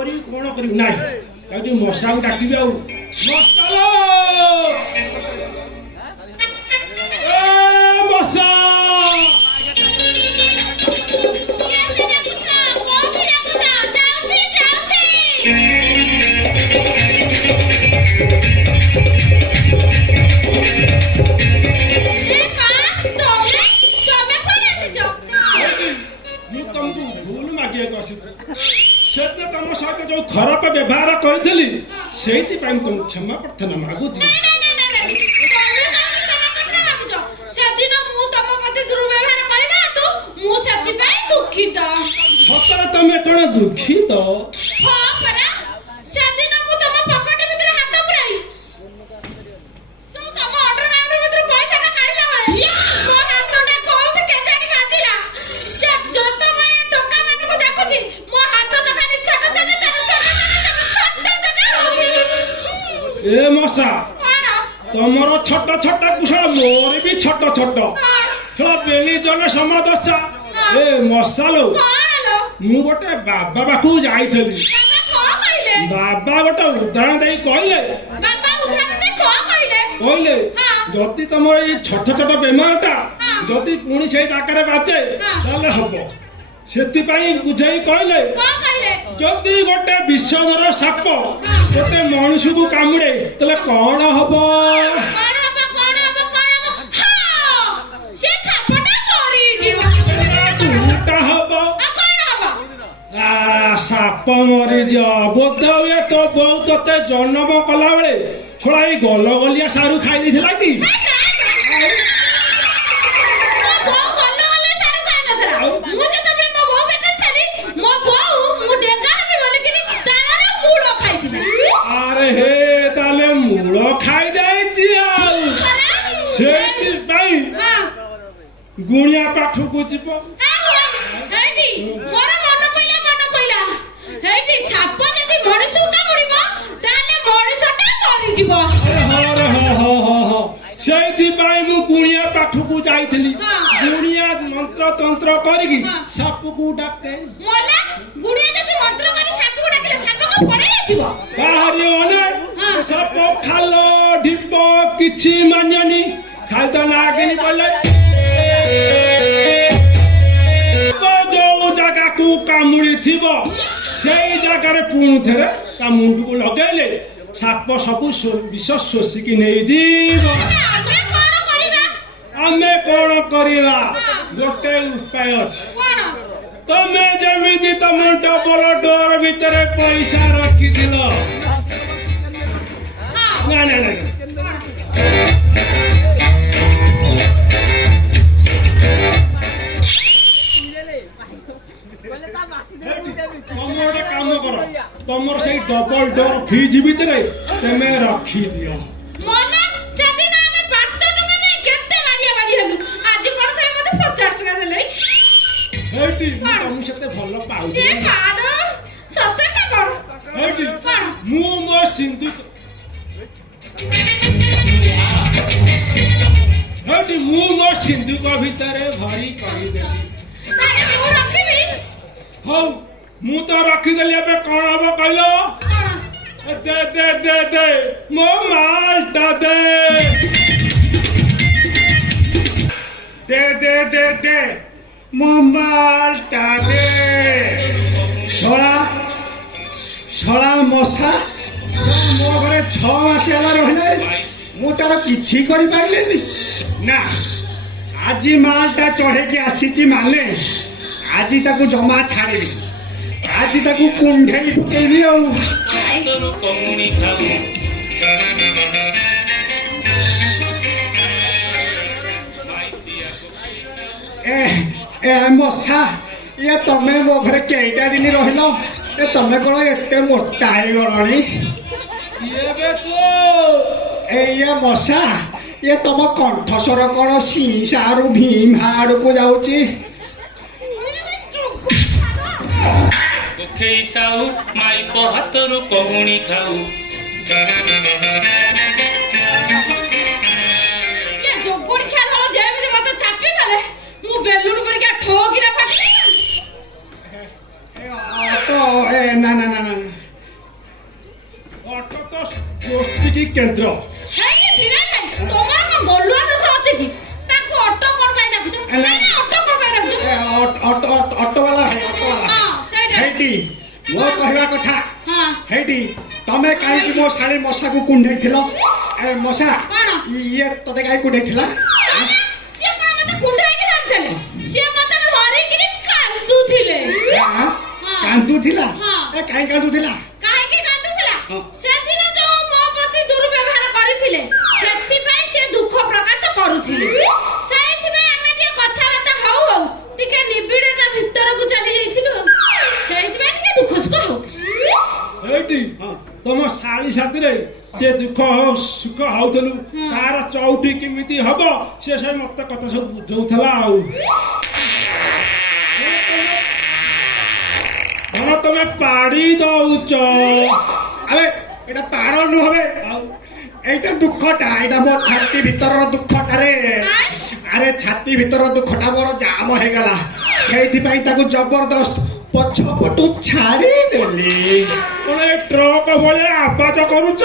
करी कौन करी ना ताकि मशा को डाकिबे आउ मशालो ए मशा तुम सहित जो खराब व्यवहार करी से तुम क्षमा प्रार्थना मागुची सतरे तुम कौन दुखित ए मशा तुमर छोट छोट कुशल मोर भी छोट छोट खेल बेली जन समदशा ए मशा लो मु गोटे बाबा पाखु जाइथली बाबा गोटे उदाहरण दे कहले कहले जदि तुम ये छोट छोट बेमारटा जदि पुणी से जाकर बाचे ताले हबो सेति पई बुझाई कहले जदि गोटे विषधर साप गोटे मनुष्य को कामुड़े तले कौन हबो साप मरी बोध हुए तो बहुत ते जन्म कला बेले छोड़ा गल गलिया सारू खाई देथिला कि अरे हे ताले मूल खाई देछि से गुणिया पाठु को जीव गुणिया पाठु को जाइथली गुणिया मंत्र तंत्र करिकी साप को डाके बाहरी ओने साप खालो ढिप किछि मान्यनी खाल तो लागेनी बोले जो जगह को कामुड़ी थिबो सेई जगह रे पुण थरे ता मुंड को लगेले साप सब विष शोषिकी नहीं जीव आमे कौन करिला गोटे उपाय अछि तमे जेमिति तम डबल डोर भीतर पैसा रखी दिल ना ना ना काम कर तुम से डबल डोर फ्रिज भीतर तमे रखी दियो भल पाऊँ मु मो सिंधु मु मो सिंधुक भितर भरी करदेली हौ मु तो रखीदेली ए कौन हम कहल दे दे दे दे मो मालटा दे दे दे दे दे मोबाइलटा दे छड़ा छड़ा मशा मो घरे 6 मास ହେଲା ରହିଲେ ମୁଁ ତାର କିଛି କରି ପାରିଲିନି ନା ଆଜି ମାଲଟା ଚଢେଇକି ଆସିଛି ମାନେ ଆଜି ତାକୁ ଜମା ଛାଡ଼ିବି ଆଜି ତାକୁ କୁଣ୍ଢେଇ ପକେଇବି ଆଉ ए मशा ये तमे मो घरे केईटा दिन रहिलो ए तमे कोन एते मोटा हे गलणी ये बे तो ए ये मशा ये तम कंठस्वर कोन सीसारु भीम हाड़ को जाउची ओखे साउ माई पहतरु कोहुणी खाऊ ये जोगुड़ खेल हो जे में मत चापी दले मु बेलुन पर के ठोकी ना फाटी तो ए ना ना ना ना କେନ୍ଦ୍ର। ହେଇ ଭିଣେଇ ଭାଇ ତମର କଣ ବଲୁଆ ଦୋଷ ଅଛି କି ତାକୁ ଅଟୋ କଣ ପାଇଁ ଡାକୁଛ ନା ନା ଅଟୋ କଣ ପାଇଁ ଡାକୁଛ ଅଟୋବାଲା ଭାଇ ଅଟୋବାଲା ହଁ ସେଇଟା ହେଇଟି ମୋ କହିବା କଥା ହଁ ହେଇଟି ତମେ କାହିଁକି ମୋ ଶାଳୀ ମଶାକୁ କୁଣ୍ଡେଇଥିଲ ଏ ମଶା କଣ? ଇଏ ତତେ କାହିଁ କୁଣ୍ଡେଇଥିଲା ସିଏ କଣ ମତେ କୁଣ୍ଡାଇକି ଧରିଥିଲେ ସିଏ ମତେ ଧରିକିରି କାନ୍ଦୁଥିଲେ କାନ୍ଦୁଥିଲା ହଁ। ଏ କାହିଁ କାନ୍ଦୁଥିଲା କାହିଁକି କାନ୍ଦୁଥିଲା ହଁ। ସେଦିନ ଯୋଉ ମୋ ପ୍ରତି ଦୁର୍ବ୍ୟବହାର କରିଥିଲେ ସେଥିପାଇଁ ସେ ଦୁଃଖ ପ୍ରକାଶ କରୁଥିଲେ ସେଇଥିପାଇଁ ଆମେ ଟିକେ କଥାବାର୍ତ୍ତା ହଉ ହଉ ଟିକେ ନିବିଡ଼ଟା ଭିତରକୁ ଚାଲି ଯାଇଥିଲୁ ଆଉ ସେଇଥିପାଇଁ ଟିକେ ଦୁଃଖ ସୁଖ ହଉଥିଲୁ ଏଇଠି ହଁ। ତମ ଶାଳୀ ସାଥିରେ ସେ ଦୁଃଖ ହଉ ସୁଖ ହଉଥିଲୁ ତାର ଚଉଠି କେମିତି ହବ ସେ ସବୁ ମତେ କଥା ସବୁ ବୁଝଉଥିଲା ଆଉ ଧନ ତମେ ପାଡ଼ି ଦଉଛ ଆରେ এটা ପାଡ଼ ନୁହବେ ଆଉ এইটা দুঃখটা এটা ମୋ ଛାତି ଭିତରର ଦୁଃଖଟାରେ ଆରେ ଛାତି ଭିତର ଦୁଃଖଟା ମୋର ଜାମ ହେଇଗଲା ସେଇଥିପାଇଁ ତାକୁ ଜବରଦସ୍ତ ପଛପଟୁ ଛାଡ଼ିଦେଲି କଣ ଏ ଟ୍ରକ ଭଳିଆ ଆବାଜ କରୁଛ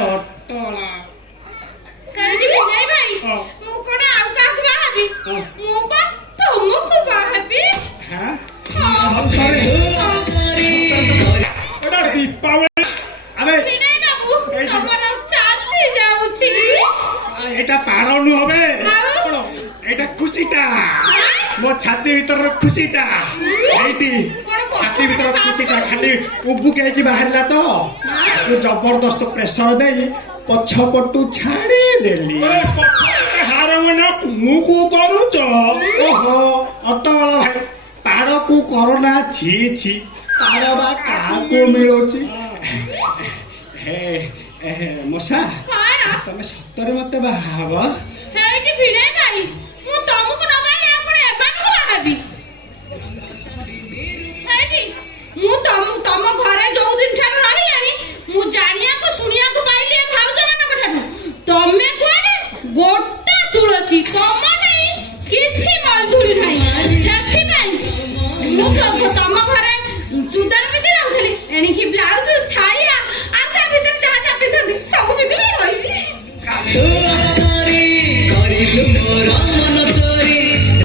ଅଟଳା କାହିଁକି ଭିଣେଇ ଭାଇ ହଁ। ମୁଁ କଣ ଆଉ କାହାକୁ ବାହାବି ହଁ। ମୁଁ ବା ତୁମକୁ ବାହାବି হ্যাঁ ଏଟା ଦୀପାବଳି আরে ଭିଣେଇ ବାବୁ এই যে- ତମର ଚାଲି ଯାଉଛି এটা ପାଡ଼ ନୁହବେ ଆଉ এটা খুশিটা ମୋ ଛାତି ଭିତରର ଖୁସିଟା এইটি ଛାତି ଭିତର ଖୁସିଟା ଖାଲି ଉବୁକି ହେଇକି ବାହାରିଲା ତ ତାକୁ ଜବରଦସ୍ତ ପ୍ରେସର ଦେଇ ପଛପଟୁ ଛାଡ଼ିଦେଲି ହାର ମନା କୁକୁ କରୁଛ ଓହୋ ଅଟୋବାଲା ଭାଇ ପାଡ଼କୁ କରୋନା ଛି ଛି ପାଡ଼ ବା କାହାକୁ ମିଳୁଛି ମଶା କଣ ତମେ ସତରେ ମତେ ବାହାବ ହେଇକି ଭିଣେଇ ଭାଇ ମୁଁ ତମକୁ ନ ବାହାରି ଆପଣ ଏମାନଙ୍କୁ ବାହାବି ହେଇକି ମୁଁ ତମ ଘରେ ଯୋଉ ଦିନ ଠାରୁ ରହିଲାଣି ମୁଁ ଜାଣିବାକୁ ଶୁଣିବାକୁ ପାଇଲି ଏ ଭାଉଜ ମାନଙ୍କ ଠାରୁ ତମେ କୁଆଡେ ଗୋଟା ତୁଳସୀ ତମ ନେଇ କିଛି ମଲଧୁଳି ନାହିଁ ସେଥିପାଇଁ ମୁଁ ତମ ଘରେ ଚୁଦାର ପିନ୍ଧି ରହୁଥିଲି ଏଣିକି ବ୍ଲାଉଜ ଛାଇଆ ଆଉ ତା ଭିତରେ ଯାହା ଯାହା ପିନ୍ଧନ୍ତି ସବୁ ପିନ୍ଧିକି ରହିଲି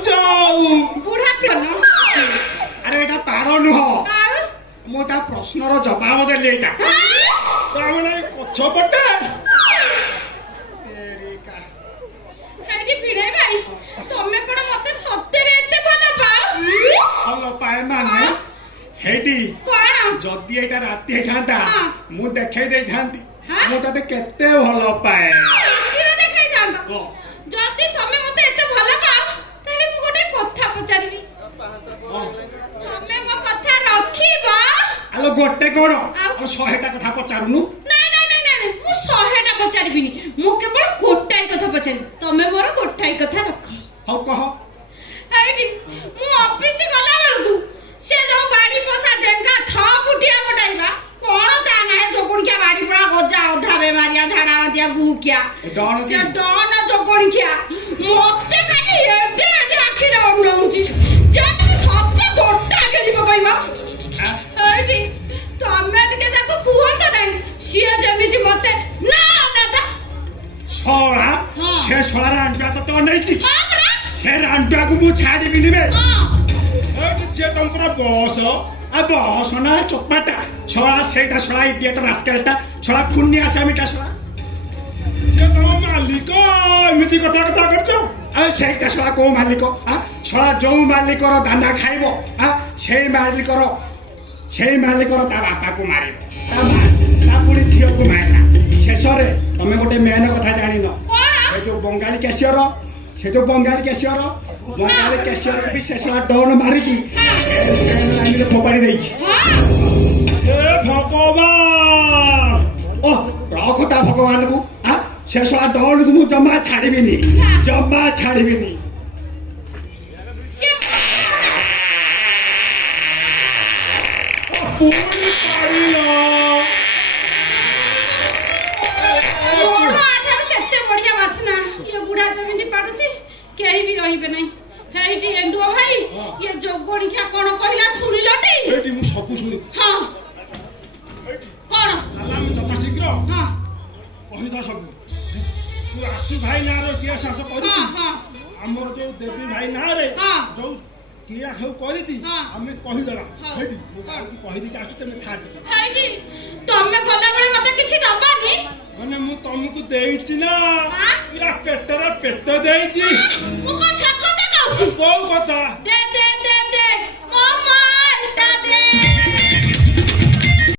ଯାଉ ବୁଢା ପିଅନ ଆରେ ଏଇଟା ପାଡ଼ ନୁହଁ ଆଉ ମୁଁ ତା ପ୍ରଶ୍ନର ଜବାବ ଦେଲି ଏଇଟା ତାମାନେ ପଛପଟେ ହେଇଟି ଭିଣେଇ ଭାଇ ତମେ କଣ ମତେ ସତରେ ଏତେ ଭଲ ପାଅ ଭଲ ପାଏ ମାନେ ହେଇଟି କଣ ଯଦି ଏଇଟା ରାତି ହେଇଥାନ୍ତା ହଁ। ମୁଁ ଦେଖେଇ ଦେଇଥାନ୍ତି ହଁ? ମୁଁ ତତେ କେତେ ଭଲ ପାଏ ରାତିରେ ଦେଖେଇଥାନ୍ତ ହଁ। ଯଦି ତମେ ମତେ ଏତେ ଭଲ ପାଅ ତାହେଲେ ମୁଁ ଗୋଟେ କଥା ପଚାରିବି ତମେ ମୋ କଥା ରଖିବ ଆଲୋ ଗୋଟେ କଣ ଆଉ? ଆଉ 100ଟା କଥା ପଚାରୁନୁ ନାଇଁ ନାଇଁ ନାଇଁ ନାଇଁ ମୁଁ 100ଟା ପଚାରିବିନି ମୁଁ କେବଳ ଗୋଟାଏ କଥା ପଚାରିବି ତମେ ମୋର ଗୋଟାଏ କଥା ରଖ ହଉ କହ ହେଇଟି ମୁଁ ଅଫିସ ଗଲା ବେଳକୁ ସେ ଯୋଉ ବାଡି ପୋଷା ଡେଙ୍ଗା 6 ଫୁଟିଆ ଗୋଟାଇବା କଣ ତା ନାହିଁ ଜୋଗୁଣିକିଆ ବାଡି ପଡା ଗଜା ଅଧା ବେମାରିଆ ଝାଡା ବାନ୍ତିଆ ଗୁକିଆ ଡନ ସେ ଡନ ଜୋଗୁଣିକିଆ ମତେ ଖାଲି ଏଡେ ଏଡେ ଆଖିରେ ଅନଉଛି ଯେମିତି ସତେ ଗୋଟା ଖେଳିବ କହିବ ହେଇଟି ତମେ ଟିକେ ତାକୁ କୁହନ୍ତ ନାହିଁ ସିଏ ଯେମିତି ମତେ ନା ଦାଦା ଶଳା ହଁ। ସେ ଶଳା ରାଣ୍ଡୁଆ ତତେ ଅନେଇଛି ହଁ ପରା ସେ ରାଣ୍ଡୁଆକୁ ମୁଁ ଛାଡ଼ିବିନି ବେ ହଁ ଏଇଠି ଝିଅ ତମର ବସ ଆଉ ବସ ନା ଚୋପାଟା ଶଳା ସେଇଟା ଶଳା ଇଡିଏଟ ରାସ୍କେଲଟା ଶଳା ଖୁନି ଆସାମିଟା ଶଳା ଝିଅ ତମ ମାଲିକ ଏମିତି କଥା କରୁଛ ଆଉ ସେଇଟା ଶଳା କୋଉ ମାଲିକ ଶଳା ଯୋଉ ମାଲିକର ଦାନା ଖାଇବ ସେଇ ମାଲିକର ତା ବାପାକୁ ମାରିବ ତା ପୁଣି ଝିଅକୁ ମାରିଲା ଶେଷରେ ତମେ ଗୋଟେ ମେନ୍ କଥା ଜାଣିନ କଣ ଏ ଯୋଉ ବଙ୍ଗାଳୀ କ୍ୟାସିୟର ସେ ଯୋଉ ବଙ୍ଗାଳୀ କ୍ୟାସିୟର ବି ସେ ଶଳା ଡନ୍ ମାରିକି ଲାଇନରେ ଫୋପାଡ଼ି ଦେଇଛି ହଁ ଏ ଭଗବାନ ଓ ରଖ ତା ଭଗବାନକୁ ସେ ଶଳା ଡନ୍କୁ ମୁଁ ଜମା ଛାଡ଼ିବିନି ଜମା ଛାଡ଼ିବିନି ସେ ପୁଣି ପାଳିଲ ବଡ ଆଠାରୁ କେତେ ବଢିଆ ବାସ୍ନା ଇଏ ବୁଢା ଯେମିତି ପାଡୁଛି କେହି ବି ରହିବେ ନାହିଁ ହେଇଟି ଏଣ୍ଡୁଅ ଭାଇ ଇଏ ଯୋଗଣିଖିଆ କଣ କହିଲା ଶୁଣିଲଟି ଏଇଠି ମୁଁ ସବୁ ଶୁଣିଛି ହଁ କଣ ଆଲାମ ତଥା ତୁ ଆସୁ ଭାଇ ନାଁରେ କିଏ ଚାଷ ହଁ କରିଛି ହଁ ଆମର ଯୋଉ ଦେବୀ ଭାଇ ନାଁରେ ହଁ। ଯୋଉ କିଏ ସବୁ କରିଛି ହଁ। ଆମେ କହିଦେବା ହଁ। ହେଇଟି ମୁଁ କାହାକୁ କହିଦେଇକି ଆସୁ ତମେ ଥା ଟିକେ ହେଇଟି ତମେ ଗଲାବେଳେ ମତେ କିଛି ଦବନି ମାନେ ମୁଁ ତମକୁ ଦେଇଛି ନା ଆଁ? ପୁରା ପେଟରେ ପେଟ ଦେଇଛି ମୁଁ କଣ ସତ କଥା କହୁଛି କୋଉ କଥା